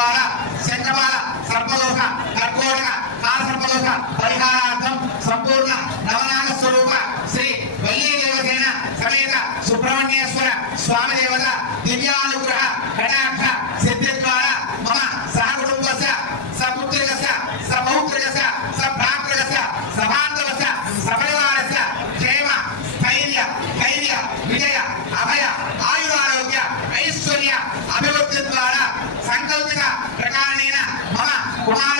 द्वारा शंखमाल सर्पदोष कर्कोटक कालसर्पदोष परिहारार्थं संपूर्ण नवनाग स्वरूप श्री वल्ली देवसेन समेत सुब्रह्मण्येश्वर स्वामी देवता दिव्यानुग्रह कटाक्ष सिद्धि द्वारा मम सहकुटुम्बस्य सपुत्रिकस्य सपौत्रिकस्य सभ्रातृकस्य सबान्धवस्य सपरिवारस्य क्षेम स्थैर्य धैर्य विजय अभय आयुरारोग्य ऐश्वर्य अभिवृद्धि द्वारा संकल्पित प्रकारेण मम कुमार